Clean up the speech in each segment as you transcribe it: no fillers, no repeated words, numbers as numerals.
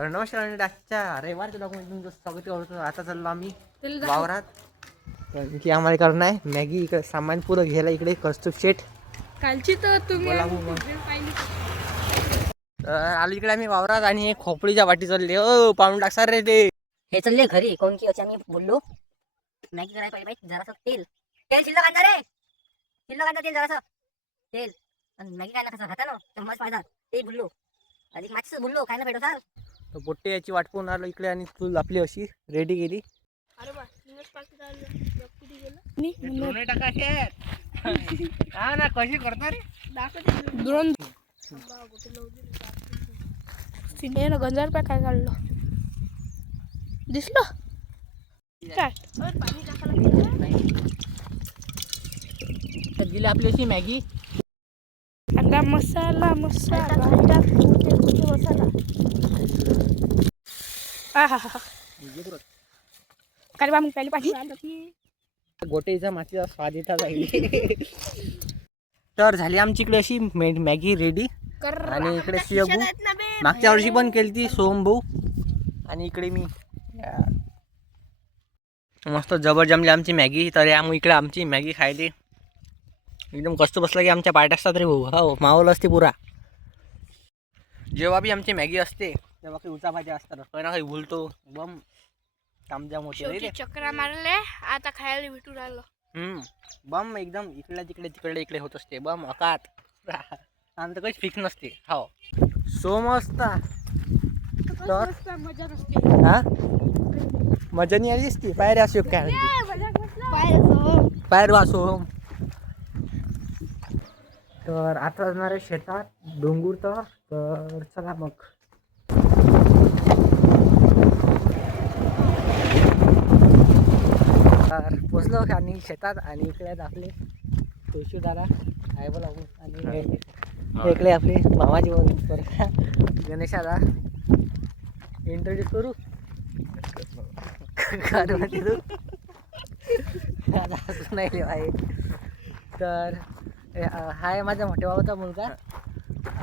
नमस्कार आणि आजच्या रविवारच्या डॉक्युमेंट तुमचं स्वागत करतो. आता चाललो आम्ही वावरात. की आम्हाला करणं आहे मॅगी. इकडे सामान पुरं घ्यायला इकडे कौस्तुभ शेठ कालची तर तुम्ही आलो इकडे आम्ही वावरात. आणि हे खोपडीच्या वाटी चालले. ओ पाहून टाक सर रे ते हे चालले घरी. कोण की असे आम्ही बोललो मॅगी करायला पाहिजे बाई. जरासं तेल तेल शिल्लक आणणार रे. शिल्लक आणणार तेल जरासं तेल. आणि मॅगी खायला कसं खाता ना तर मस्त फायदा. ते बोललो अधिक मागचं बोललो काय ना भेटो सांग. तर बोट्टे याची वाट पाहून आलो इकडे. आणि चूल आपली अशी रेडी केली. अरे बा हा ना कशी करता रे दोन सिनेनं गंजार पाय काय काढलं दिसलं काय पाणी तर दिली आपली अशी मॅगी. कांदा मसाला मसाला मसाला हा काय बा मग पहिले पाणी गोटेचा मातीचा स्वाद येता जाईल. तर झाली आमची इकडे अशी मॅगी रेडी. आणि इकडे शिवभाऊ मागच्या वर्षी पण केली ती सोमभाऊ. आणि इकडे मी मस्त जबर जमली आमची मॅगी. तर यामुळे इकडे आमची मॅगी खायली एकदम कष्ट बसला की आमच्या पार्ट्या असतात रे भाऊ. हो मावलं असते पुरा. जेव्हा बी आमची मॅगी असते तेव्हा काही उचा भाज्या असतात. काही ना काही भुलतो बम तामजाम होते. चक्रा मारले आता खायला भेटू राहिलं. बम एकदम इकडल्या तिकडे तिकडे इकडे होत असते बम अकात. आमचं काही फिक्स नसते. हो सो मस्त. तर मजा नसते हा मजा नाही आली असती. पायऱ्या असो काय पायर वासो. तर आता जाणार आहे शेतात डोंगूर. तर चला मग. तर पोचलो आणि शेतात. आणि इकडे आहेत आपले तुळशीदारा आहे बोला. आणि इकडे आपले मामाजी गणेशादा इंट्रोड्यूस करू. नाही आहे. तर हाय माझ्या मोठ्या बाबाचा मुलगा.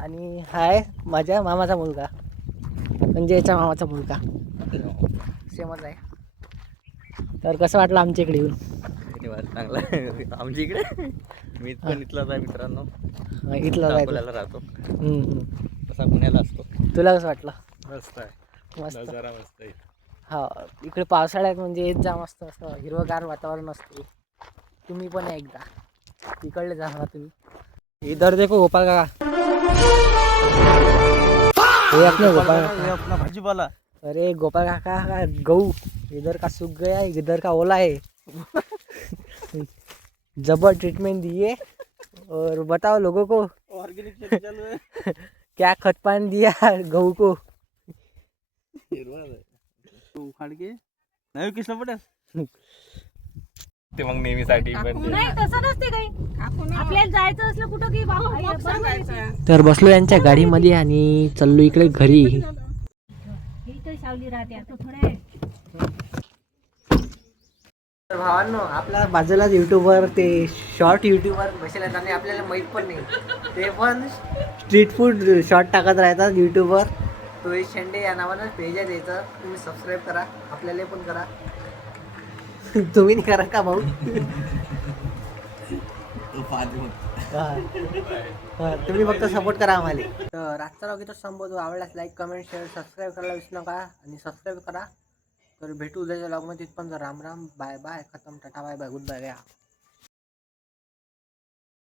आणि हाय माझ्या मामाचा मुलगा म्हणजे याच्या मामाचा मुलगा सेमच आहे. तर कसं वाटलं आमच्या इकडे येऊन. चांगला आमच्या इकडे. मी पण इथलाच आहे मित्रांनो. इथला राहतो. तसा पुण्याला असतो. तुला कसं वाटलं. मस्त आहे मस्त नजारा मस्त आहे. हा इकडे पावसाळ्यात म्हणजे येत जा मस्त असं हिरवगार वातावरण असते. तुम्ही पण या एकदा इकडले जा ना तुम्ही. इधर देखो गोपाल काका. हे अपना गोपाल काका. अपना भाजीपाला. अरे गोपाल काका का गऊ इधर का सूख गया है इधर का ओला है. जबर ट्रीटमेंट दिए. और बताओ लोगों को ऑर्गेनिक शेती चालू आहे. क्या खत पानी दिया गऊ को. उखाड के नाही किसला पडेल ते मग नेहमीसाठी. नाही तसं नसते काही. आपल्याला जायचं असलं कुठं की बाबा. तर बसलो यांच्या गाडीमध्ये आणि चाललो इकडे घरी. तर भावांनो आपल्या बाजूलाच युट्यूबवर ते शॉर्ट युट्यूबवर बसले आणि आपल्याला माहीत पण नाही. ते पण स्ट्रीट फूड शॉर्ट टाकत राहतात युट्यूबवर. रोहित शेंडे या नावानं पेज आहे त्याचं. तुम्ही सबस्क्राईब करा. आपल्याला पण करा. तुम्ही नाही करा का भाऊ. तुम्ही फक्त सपोर्ट करा आम्हाला. तर आजचा व्लॉग इथं संपवतो. आवडल्यास लाईक कमेंट शेअर सबस्क्राईब करायला विसरू नका. आणि सबस्क्राईब करा. तर भेटू उद्याच्या व्लॉगमध्ये. तिथपर्यंत राम राम बाय बाय खतम tata bye bye good bye.